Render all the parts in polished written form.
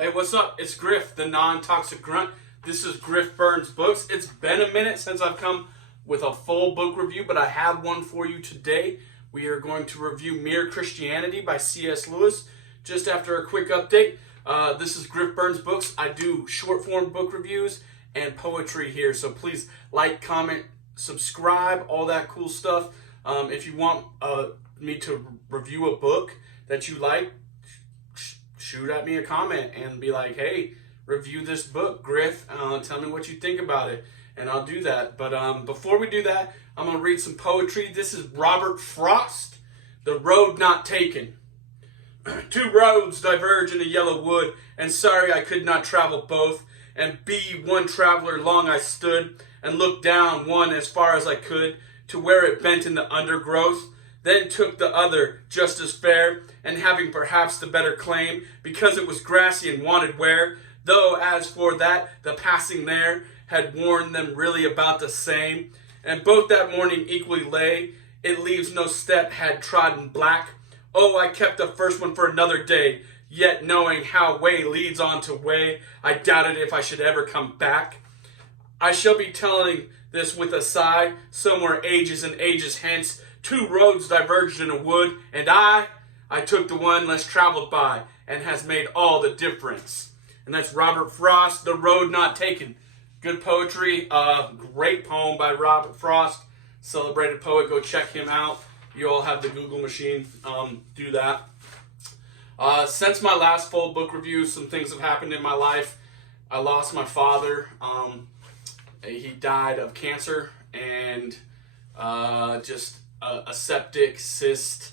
Hey, what's up? It's Griff, the non-toxic grunt. This is Griff Burns Books. It's been a minute since I've come with a full book review, but I have one for you today. We are going to review Mere Christianity by C.S. Lewis. Just after a quick update, this is Griff Burns Books. I do short-form book reviews and poetry here, so please like, comment, subscribe, all that cool stuff. If you want me to review a book that you like, shoot at me a comment and be like, hey, review this book, Griff. Tell me what you think about it, and I'll do that. But before we do that, I'm going to read some poetry. This is Robert Frost, The Road Not Taken. Two roads diverge in a yellow wood, and sorry I could not travel both. And be one traveler long I stood, and looked down one as far as I could, to where it bent in the undergrowth. Then took the other, just as fair, and having perhaps the better claim, because it was grassy and wanted wear, though as for that, the passing there had worn them really about the same, and both that morning equally lay, it leaves no step had trodden black. Oh, I kept the first one for another day, yet knowing how way leads on to way, I doubted if I should ever come back. I shall be telling this with a sigh, somewhere ages and ages hence, two roads diverged in a wood, and I took the one less traveled by, and has made all the difference. And that's Robert Frost, The Road Not Taken. Good poetry, great poem by Robert Frost, celebrated poet. Go check him out. You all have the Google machine. Do that. Since my last full book review, some things have happened in my life. I lost my father. He died of cancer and just a septic cyst.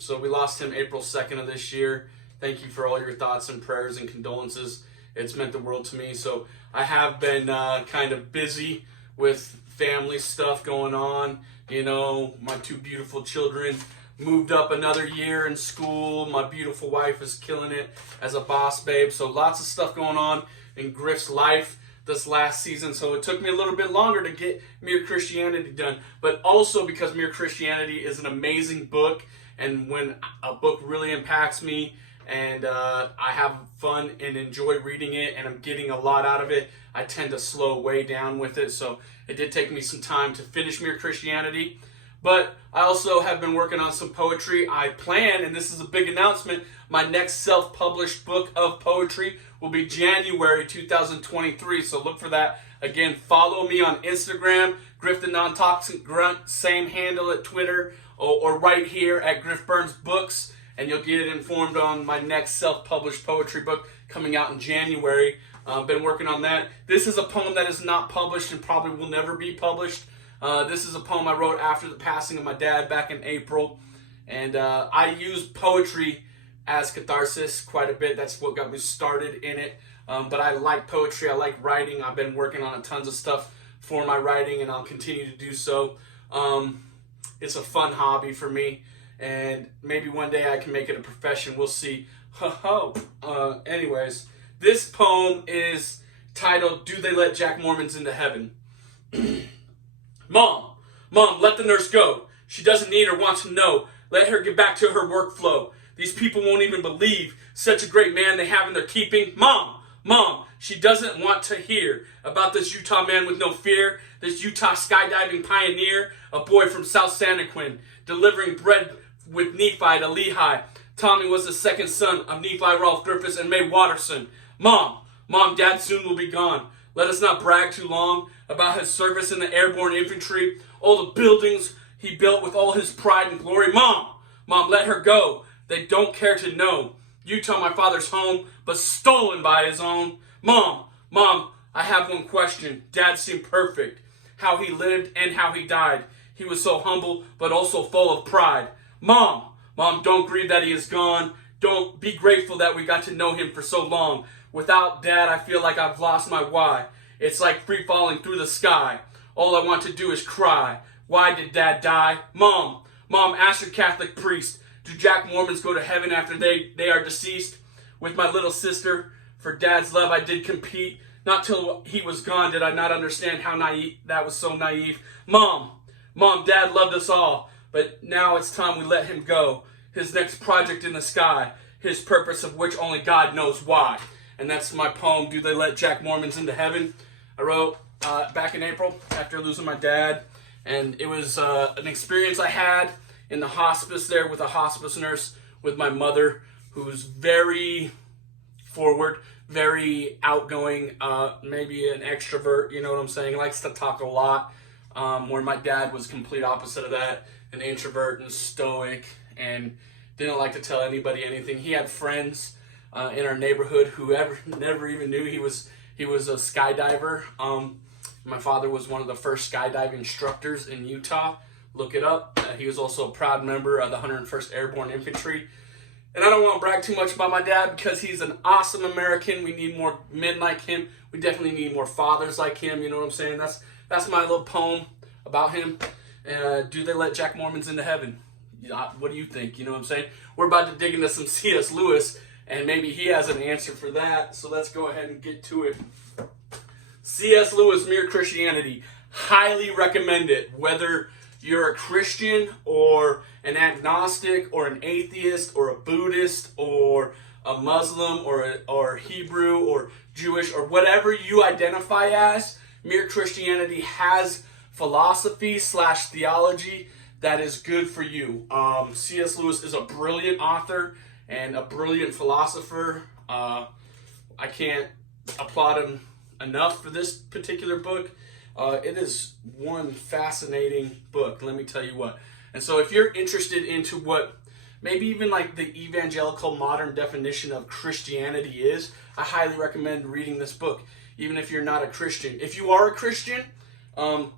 So we lost him April 2nd of this year. Thank you for all your thoughts and prayers and condolences. It's meant the world to me. So I have been kind of busy with family stuff going on. You know, my two beautiful children moved up another year in school. My beautiful wife is killing it as a boss babe. So lots of stuff going on in Griff's life this last season, so it took me a little bit longer to get Mere Christianity done, but also because Mere Christianity is an amazing book, and when a book really impacts me and I have fun and enjoy reading it and I'm getting a lot out of it, I tend to slow way down with it. So it did take me some time to finish Mere Christianity, but I also have been working on some poetry. I plan, and this is a big announcement, my next self-published book of poetry will be January 2023, so look for that. Again, follow me on Instagram, Griff the Non-Toxic Grunt, same handle at Twitter, or right here at Griff Burns Books, and you'll get informed on my next self-published poetry book coming out in January. Been working on that. This is a poem that is not published and probably will never be published. This is a poem I wrote after the passing of my dad back in April, and I use poetry as catharsis quite a bit. That's what got me started in it. But I like poetry. I like writing. I've been working on tons of stuff for my writing, and I'll continue to do so. It's a fun hobby for me, and maybe one day I can make it a profession. We'll see. Anyways, this poem is titled, Do They Let Jack Mormons into Heaven? Mom, let the nurse go. She doesn't need or want to know. Let her get back to her workflow. These people won't even believe such a great man they have in their keeping. Mom, she doesn't want to hear about this Utah man with no fear, this Utah skydiving pioneer, a boy from South Santaquin, delivering bread with Nephi to Lehi. Tommy was the second son of Nephi, Rolf Griffiths, and Mae Watterson. Mom, Dad soon will be gone. Let us not brag too long about his service in the airborne infantry, all the buildings he built with all his pride and glory. Mom, let her go. They don't care to know. Utah, my father's home, but stolen by his own. Mom, I have one question. Dad seemed perfect. How he lived and how he died. He was so humble, but also full of pride. Mom, don't grieve that he is gone. Don't be grateful that we got to know him for so long. Without Dad, I feel like I've lost my why. It's like free falling through the sky. All I want to do is cry. Why did Dad die? Mom, ask your Catholic priest. Do Jack Mormons go to heaven after they are deceased? With my little sister, for Dad's love I did compete. Not till he was gone did I not understand how naive that was so naive. Mom, Dad loved us all, but now it's time we let him go. His next project in the sky. his purpose of which only God knows why. And that's my poem, Do They Let Jack Mormons Into Heaven? I wrote back in April after losing my dad. And it was an experience I had in the hospice there with a hospice nurse with my mother, who's very forward, very outgoing, maybe an extrovert, you know what I'm saying, likes to talk a lot, where my dad was complete opposite of that, an introvert and stoic, and didn't like to tell anybody anything. He had friends in our neighborhood who never even knew he was a skydiver. My father was one of the first skydiving instructors in Utah. Look it up. He was also a proud member of the 101st Airborne Infantry. And I don't want to brag too much about my dad because he's an awesome American. We need more men like him. We definitely need more fathers like him. You know what I'm saying? That's my little poem about him. Do they let Jack Mormons into heaven? What do you think? You know what I'm saying? We're about to dig into some C.S. Lewis, and maybe he has an answer for that. So let's go ahead and get to it. C.S. Lewis, Mere Christianity. Highly recommend it. Whether you're a Christian or an agnostic or an atheist or a Buddhist or a Muslim or Hebrew or Jewish or whatever you identify as, Mere Christianity has philosophy / theology that is good for you. C.S. Lewis is a brilliant author and a brilliant philosopher. I can't applaud him enough for this particular book. It is one fascinating book, let me tell you what. And so if you're interested into what maybe even like the evangelical modern definition of Christianity is, I highly recommend reading this book, even if you're not a Christian. If you are a Christian,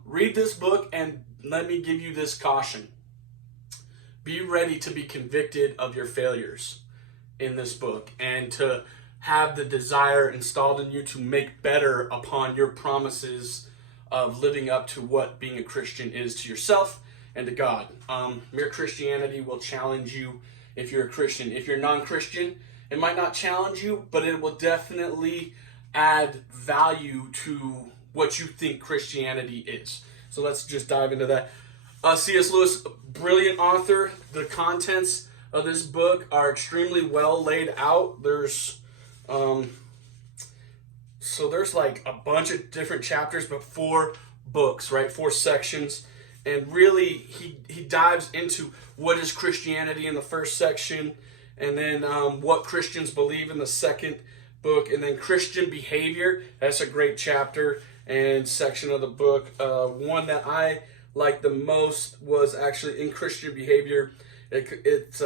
read this book, and let me give you this caution. Be ready to be convicted of your failures in this book and to have the desire installed in you to make better upon your promises of living up to what being a Christian is to yourself and to God. Mere Christianity will challenge you if you're a Christian. If you're non-Christian, it might not challenge you, but it will definitely add value to what you think Christianity is. So let's just dive into that. C.S. Lewis, brilliant author. The contents of this book are extremely well laid out. There's like a bunch of different chapters, but 4 books, right? 4 sections. And really, he dives into what is Christianity in the first section, and then what Christians believe in the second book, and then Christian behavior. That's a great chapter and section of the book. One that I liked the most was actually in Christian behavior. It's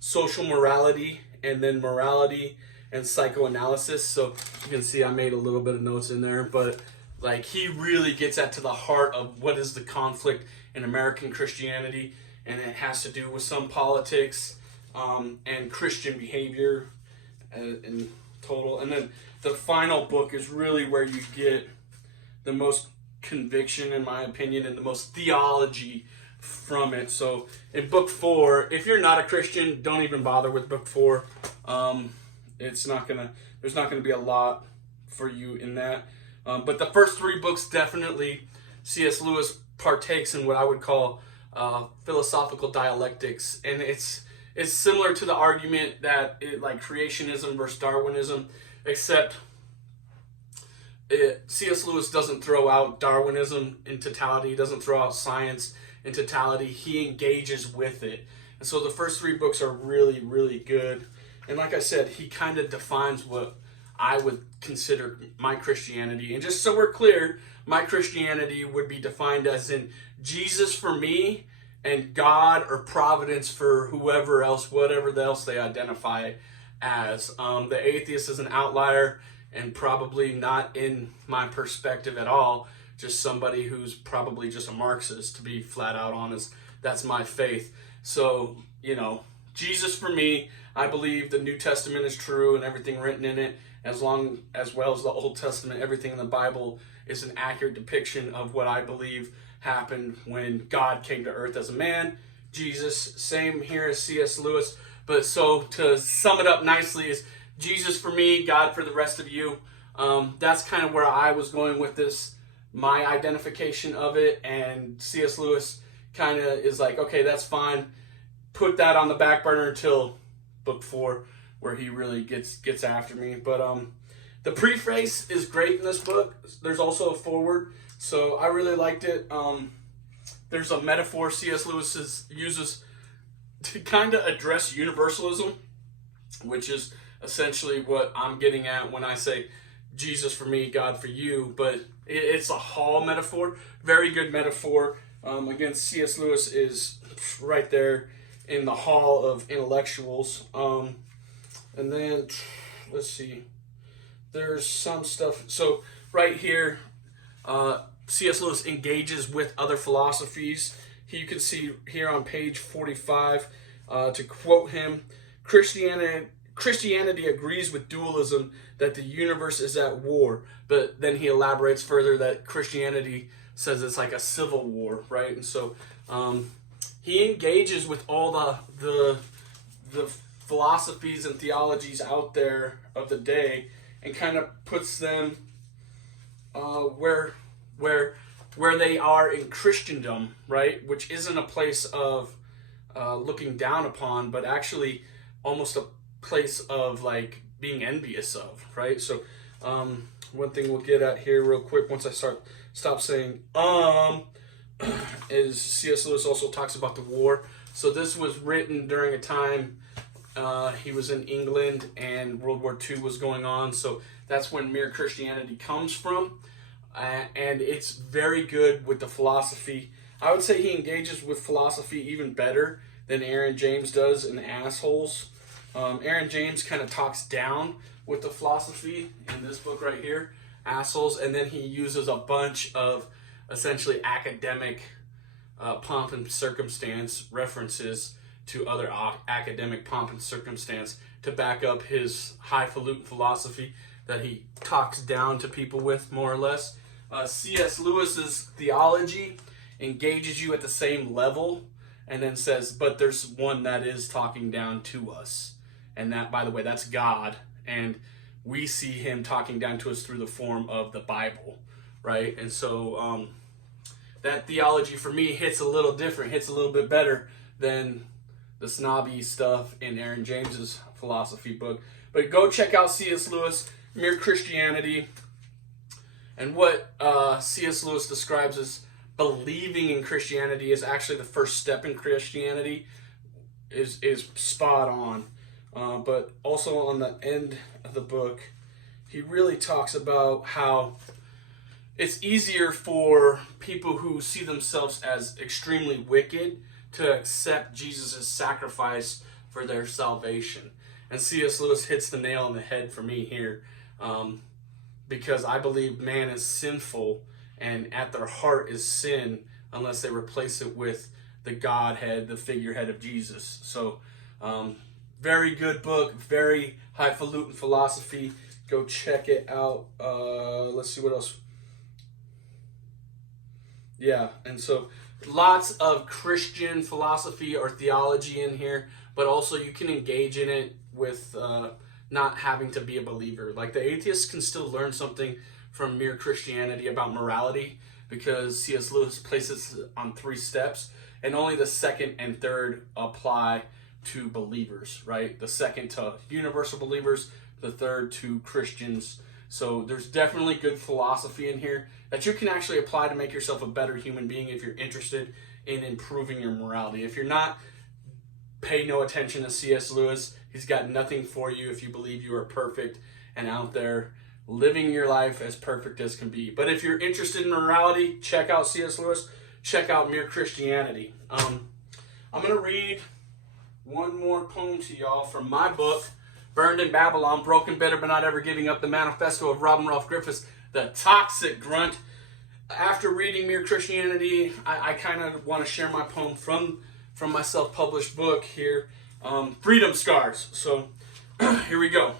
social morality, and then morality and psychoanalysis. So you can see I made a little bit of notes in there, but like he really gets at to the heart of what is the conflict in American Christianity, and it has to do with some politics and Christian behavior in total. And then the final book is really where you get the most conviction, in my opinion, and the most theology from it. So in book 4, if you're not a Christian, don't even bother with book 4. There's not gonna be a lot for you in that. But the first 3 books, definitely C.S. Lewis partakes in what I would call philosophical dialectics, and it's similar to the argument that like creationism versus Darwinism, except C.S. Lewis doesn't throw out Darwinism in totality. He doesn't throw out science in totality. He engages with it, and so the first 3 books are really, really good. And like I said, he kind of defines what I would consider my Christianity. And just so we're clear, my Christianity would be defined as in Jesus for me and God or providence for whoever else, whatever else they identify as. The atheist is an outlier and probably not in my perspective at all. Just somebody who's probably just a Marxist, to be flat out honest. That's my faith. So, Jesus for me, I believe the New Testament is true and everything written in it, as well as the Old Testament. Everything in the Bible is an accurate depiction of what I believe happened when God came to earth as a man. Jesus, same here as C.S. Lewis. But so to sum it up nicely is Jesus for me, God for the rest of you. That's kind of where I was going with this, my identification of it. And C.S. Lewis kind of is like, okay, that's fine. Put that on the back burner until book 4, where he really gets after me. But the preface is great in this book. There's also a foreword, so I really liked it. There's a metaphor C.S. Lewis uses to kind of address universalism, which is essentially what I'm getting at when I say Jesus for me, God for you. But it's a hall metaphor, very good metaphor. Again, C.S. Lewis is right there in the hall of intellectuals. And then, let's see, there's some stuff. So right here, C.S. Lewis engages with other philosophies. You can see here on page 45, to quote him, Christianity agrees with dualism that the universe is at war, but then he elaborates further that Christianity says it's like a civil war, right? And so he engages with all the philosophies and theologies out there of the day and kind of puts them where they are in Christendom, right? Which isn't a place of looking down upon, but actually almost a place of like being envious of, right? So one thing we'll get at here real quick once I stop saying is C.S. Lewis also talks about the war. So this was written during a time he was in England and World War II was going on. So that's when Mere Christianity comes from. And it's very good with the philosophy. I would say he engages with philosophy even better than Aaron James does in Assholes. Aaron James kind of talks down with the philosophy in this book right here, Assholes, and then he uses a bunch of essentially academic pomp and circumstance references to other academic pomp and circumstance to back up his highfalutin philosophy that he talks down to people with, more or less. C.S. Lewis's theology engages you at the same level and then says, but there's one that is talking down to us. And that, by the way, that's God. And we see him talking down to us through the form of the Bible, right? And so that theology for me hits a little different, hits a little bit better than the snobby stuff in Aaron James's philosophy book. But go check out C.S. Lewis, Mere Christianity. And what C.S. Lewis describes as believing in Christianity is actually the first step in Christianity is spot on. But also on the end of the book, he really talks about how it's easier for people who see themselves as extremely wicked to accept Jesus' sacrifice for their salvation. And C.S. Lewis hits the nail on the head for me here. Because I believe man is sinful and at their heart is sin unless they replace it with the Godhead, the figurehead of Jesus. So, very good book, very highfalutin philosophy. Go check it out. Let's see what else. Yeah, and so lots of Christian philosophy or theology in here, but also you can engage in it with not having to be a believer. Like the atheists can still learn something from Mere Christianity about morality because C.S. Lewis places it on 3 steps and only the second and third apply to believers, right? The second to universal believers, the third to Christians. So there's definitely good philosophy in here that you can actually apply to make yourself a better human being if you're interested in improving your morality. If you're not, pay no attention to C.S. Lewis. He's got nothing for you if you believe you are perfect and out there living your life as perfect as can be. But if you're interested in morality, check out C.S. Lewis. Check out Mere Christianity. I'm going to read one more poem to y'all from my book, Burned in Babylon, Broken, Bitter, But Not Ever Giving Up, the Manifesto of Robin Ralph Griffiths, the Toxic Grunt. After reading Mere Christianity, I kind of want to share my poem from my self-published book here, Freedom Scars. So here we go.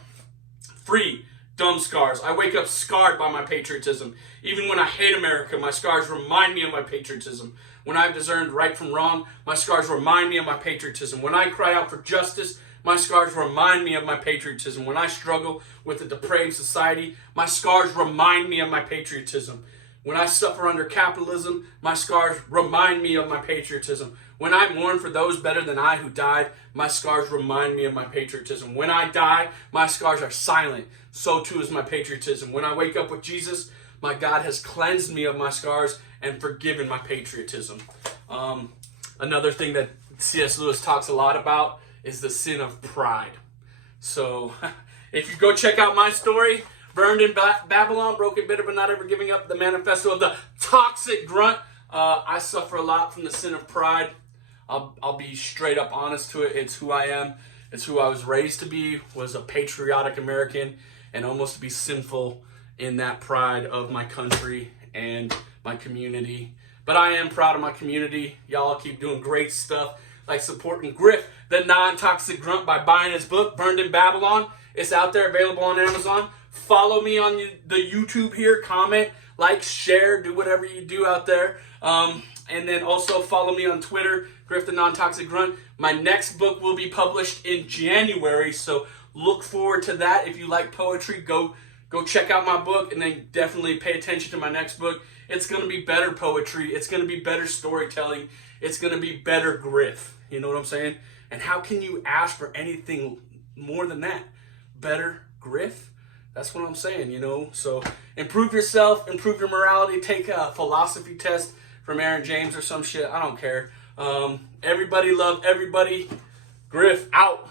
Free, dumb scars. I wake up scarred by my patriotism. Even when I hate America, my scars remind me of my patriotism. When I've discerned right from wrong, my scars remind me of my patriotism. When I cry out for justice, my scars remind me of my patriotism. When I struggle with a depraved society, my scars remind me of my patriotism. When I suffer under capitalism, my scars remind me of my patriotism. When I mourn for those better than I who died, my scars remind me of my patriotism. When I die, my scars are silent. So too is my patriotism. When I wake up with Jesus, my God has cleansed me of my scars and forgiven my patriotism. Another thing that C.S. Lewis talks a lot about is the sin of pride. So if you go check out my story, Burned in Babylon, Broken, Bitter, but Not Ever Giving Up, the manifesto of the toxic grunt, I suffer a lot from the sin of pride. I'll be straight up honest to it. It's who I am. It's who I was raised to be, was a patriotic American, and almost to be sinful in that pride of my country and my community. But I am proud of my community. Y'all keep doing great stuff, like supporting Griff, the non-toxic grunt, by buying his book, Burned in Babylon. It's out there, available on Amazon. Follow me on the YouTube here. Comment, like, share, do whatever you do out there. And then also follow me on Twitter, Griff the Non-Toxic Grunt. My next book will be published in January, so look forward to that. If you like poetry, go check out my book, and then definitely pay attention to my next book. It's going to be better poetry. It's going to be better storytelling. It's going to be better Griff. You know what I'm saying? And how can you ask for anything more than that? Better Griff? That's what I'm saying, you know? So improve yourself, improve your morality, take a philosophy test from Aaron James or some shit. I don't care. Everybody love everybody. Griff out.